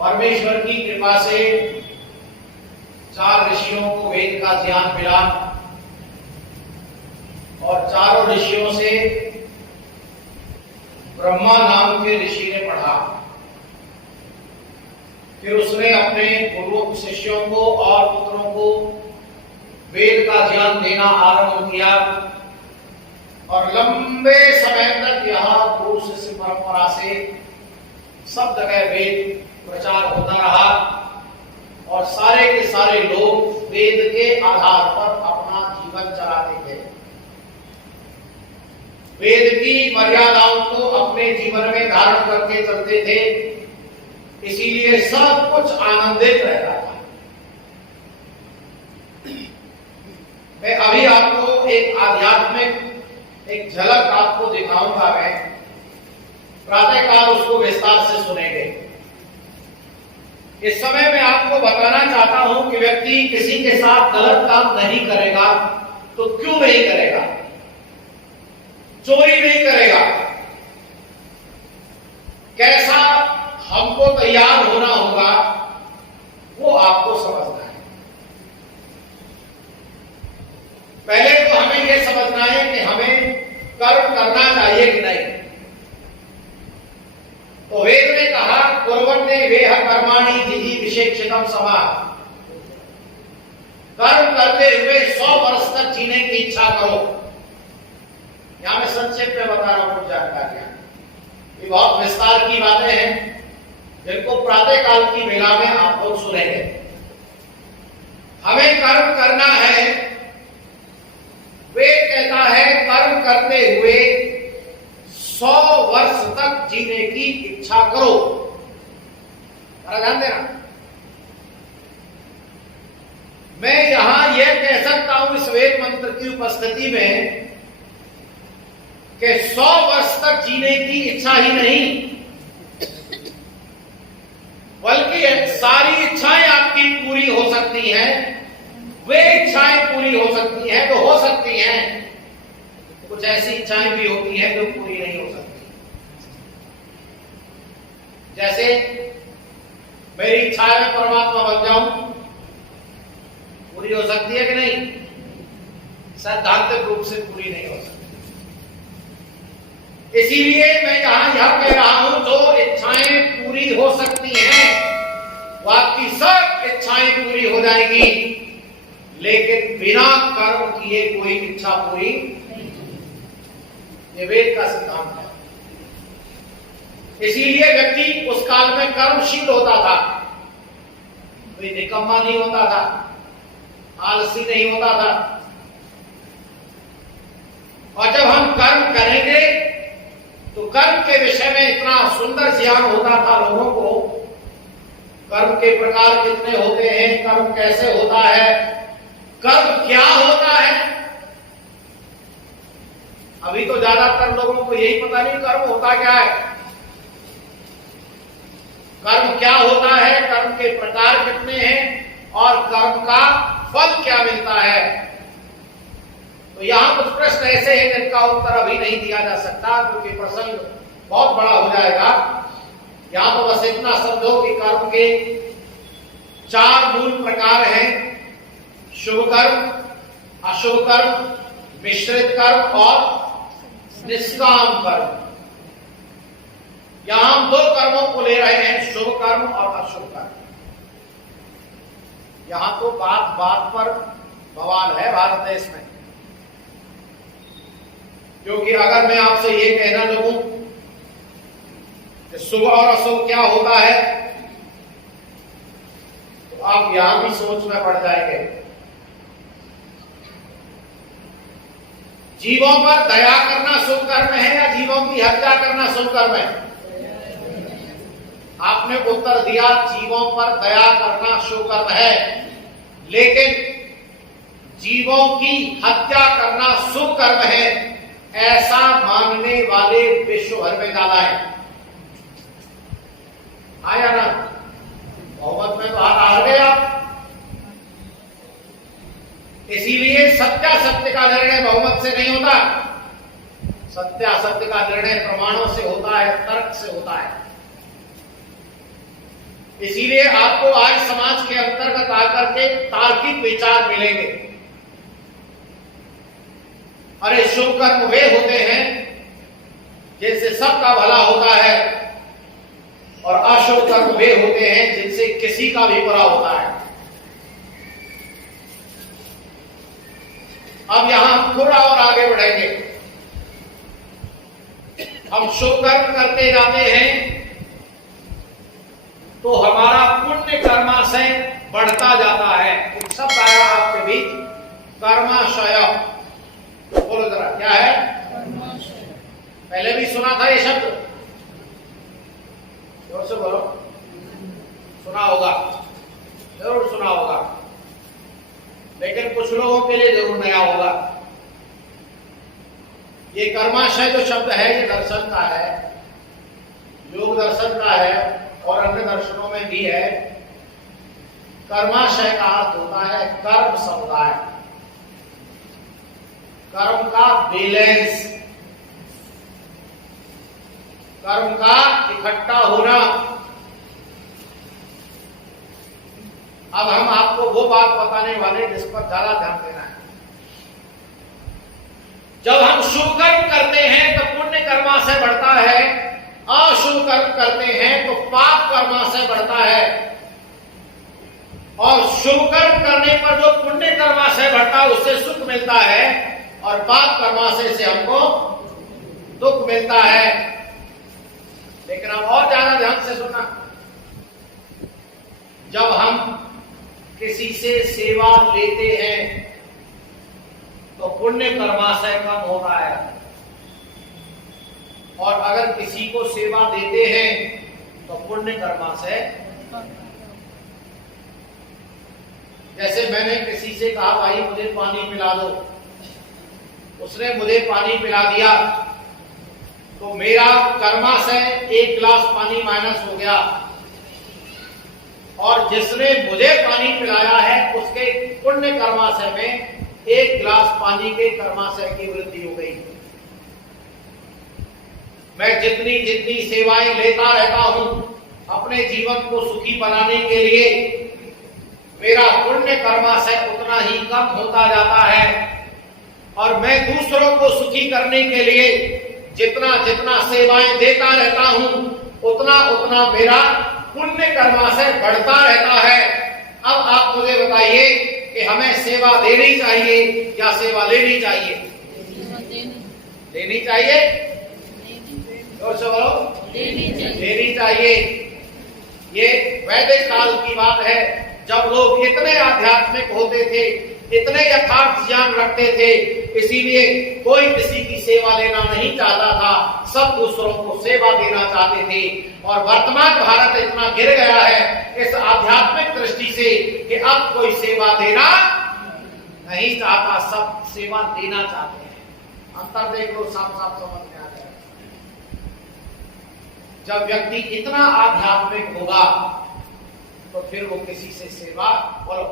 परमेश्वर की कृपा से 4 ऋषियों को वेद का ज्ञान मिला और चारों ऋषियों से ब्रह्मा नाम के ऋषि ने पढ़ा। फिर उसने अपने गुरुओं शिष्यों को और पुत्रों को वेद का ज्ञान देना आरंभ किया और लंबे समय तक यह गुरु शिष्य परंपरा से सब जगह वेद प्रचार होता रहा और सारे के सारे लोग वेद के आधार पर अपना जीवन चलाते थे। वेद की मर्यादाओं को अपने जीवन में धारण करके चलते थे, इसीलिए सब कुछ आनंदित रहता था। मैं अभी आपको एक आध्यात्मिक एक झलक आपको दिखाऊंगा। मैं प्रातःकाल उसको विस्तार से सुनेंगे। इस समय मैं आपको बताना चाहता हूं कि व्यक्ति किसी के साथ गलत काम नहीं करेगा तो क्यों नहीं करेगा? चोरी नहीं करेगा, कैसा हमको तैयार होना होगा वो आपको समझना है। पहले तो हमें यह समझना है कि हमें कर्म करना चाहिए कि नहीं। तो वेद ने कहा कुर्वन्ने वेह कर्माणि जिहि विशेषितम समा। कर्म करते हुए 100 वर्ष तक जीने की इच्छा करो। यहां मैं संक्षेप में बता रहा हूं कुछ जानकारियां। ये बहुत विस्तार की बातें हैं जिनको प्रातःकाल की वेला में आप लोग सुनेंगे। हमें कर्म करना है। वेद कहता है कर्म करते हुए 100 वर्ष तक जीने की इच्छा करो। ध्यान देना। मैं यहां यह कह सकता हूं इस वेद मंत्र की उपस्थिति में कि 100 वर्ष तक जीने की इच्छा ही नहीं, बल्कि सारी इच्छाएं आपकी पूरी हो सकती हैं। वे इच्छाएं पूरी हो सकती हैं तो हो सकती हैं, कुछ ऐसी इच्छाएं भी होती हैं जो पूरी नहीं हो सकती। जैसे मेरी इच्छा है मैं परमात्मा बन जाऊं, पूरी हो सकती है कि नहीं? सैद्धांतिक रूप से पूरी नहीं हो सकती। इसीलिए मैं यहां यह कह रहा हूं जो इच्छाएं पूरी हो सकती हैं वो आपकी सब इच्छाएं पूरी हो जाएगी, लेकिन बिना कर्म किए कोई इच्छा पूरी नहीं। ये वेद का सिद्धांत है। इसीलिए व्यक्ति उस काल में कर्मशील होता था, कोई निकम्मा नहीं होता था, आलसी नहीं होता था। और जब हम कर्म करेंगे तो कर्म के विषय में इतना सुंदर ज्ञान होता था लोगों को। कर्म के प्रकार कितने होते हैं, कर्म कैसे होता है, कर्म क्या होता है। अभी तो ज्यादातर लोगों को यही पता नहीं कर्म होता क्या है, कर्म क्या होता है, कर्म के प्रकार कितने हैं और कर्म का फल क्या मिलता है। तो यहां कुछ प्रश्न ऐसे हैं जिनका उत्तर अभी नहीं दिया जा सकता क्योंकि प्रसंग बहुत बड़ा हो जाएगा। यहां तो बस इतना समझो कि कर्म के 4 मूल प्रकार हैं: शुभ कर्म, अशुभ कर्म, मिश्रित कर्म और निष्काम कर्म। यहां हम 2 कर्मों को ले रहे हैं, शुभ कर्म और अशुभ कर्म। यहां तो बात बात पर बवाल है भारत देश में, क्योंकि अगर मैं आपसे ये कहना लगूं कि शुभ और अशुभ क्या होता है तो आप यहां भी सोच में पड़ जाएंगे। जीवों पर दया करना शुभ कर्म है या जीवों की हत्या करना शुभ कर्म है? आपने उत्तर दिया जीवों पर दया करना शुभ कर्म है, लेकिन जीवों की हत्या करना शुभ कर्म है ऐसा मानने वाले विश्व भर में ज्यादा है। आया ना? बहुमत में तो हार गए आप। इसीलिए सत्यासत्य का निर्णय बहुमत से नहीं होता। सत्यासत्य का निर्णय प्रमाणों से होता है, तर्क से होता है। इसीलिए आपको आज समाज के अंतर्गत आकर के तार्किक विचार मिलेंगे। अरे शुभ कर्म वे होते हैं जिनसे सबका भला होता है, और अशुभ कर्म वे होते हैं जिनसे किसी का भी बुरा होता है। अब यहां हम थोड़ा और आगे बढ़ेंगे। हम शुभ कर्म करते जाते हैं तो हमारा पुण्य कर्माशय बढ़ता जाता है। एक शब्द आया आपके बीच, कर्माशय। बोलो जरा, क्या है? पहले भी सुना था ये शब्द? जोर से बोलो। सुना होगा, जरूर सुना होगा, लेकिन कुछ लोगों के लिए जरूर नया होगा। ये कर्माशय जो शब्द है ये दर्शन का है, योग दर्शन का है और अन्य दर्शनों में भी है। कर्माशय का अर्थ होता है कर्म समुदाय, कर्म का बैलेंस, कर्म का इकट्ठा होना। अब हम आपको वो बात बताने वाले जिस पर ज्यादा ध्यान देना है। जब हम शुभ कर्म करते हैं तो पुण्य कर्माशय बढ़ता है, अशुभ कर्म करते हैं तो पाप कर्माशय बढ़ता है। और शुभ कर्म करने पर जो पुण्य कर्माशय बढ़ता है उससे सुख मिलता है, और पाप कर्माशय से हमको दुख मिलता है। लेकिन अब और ज्यादा ध्यान से सुनना, जब हम किसी से सेवा लेते हैं तो पुण्य कर्माशय कम होता है, और अगर किसी को सेवा देते हैं तो पुण्य कर्माशय। जैसे मैंने किसी से कहा भाई मुझे पानी पिला दो, उसने मुझे पानी पिला दिया तो मेरा कर्माशय 1 गिलास पानी माइनस हो गया, और जिसने मुझे पानी पिलाया है उसके पुण्य कर्माशय में 1 गिलास पानी के कर्माशय की वृद्धि हो गई। मैं जितनी जितनी सेवाएं लेता रहता हूं अपने जीवन को सुखी बनाने के लिए, मेरा पुण्य कर्माशय उतना ही कम होता जाता है, और मैं दूसरों को सुखी करने के लिए जितना जितना सेवाएं देता रहता हूं उतना उतना मेरा पुण्य कर्माशय बढ़ता रहता है। अब आप मुझे बताइए कि हमें सेवा देनी चाहिए या सेवा लेनी चाहिए? लेनी चाहिए। और सब बोलो, लेनी चाहिए। ये वैदिक काल की बात है, जब लोग इतने आध्यात्मिक होते थे, इतने यथार्थ ज्ञान रखते थे, इसीलिए कोई किसी की सेवा लेना नहीं चाहता था, सब दूसरों को सेवा देना चाहते थे। और वर्तमान भारत इतना गिर गया है इस आध्यात्मिक दृष्टि से कि अब कोई सेवा देना नहीं चाहता, सब सेवा देना चाहते हैं। अंतर देख लो, साफ साफ समझ में आ जाएगा। जब व्यक्ति इतना आध्यात्मिक होगा तो फिर वो किसी से सेवा, बोलो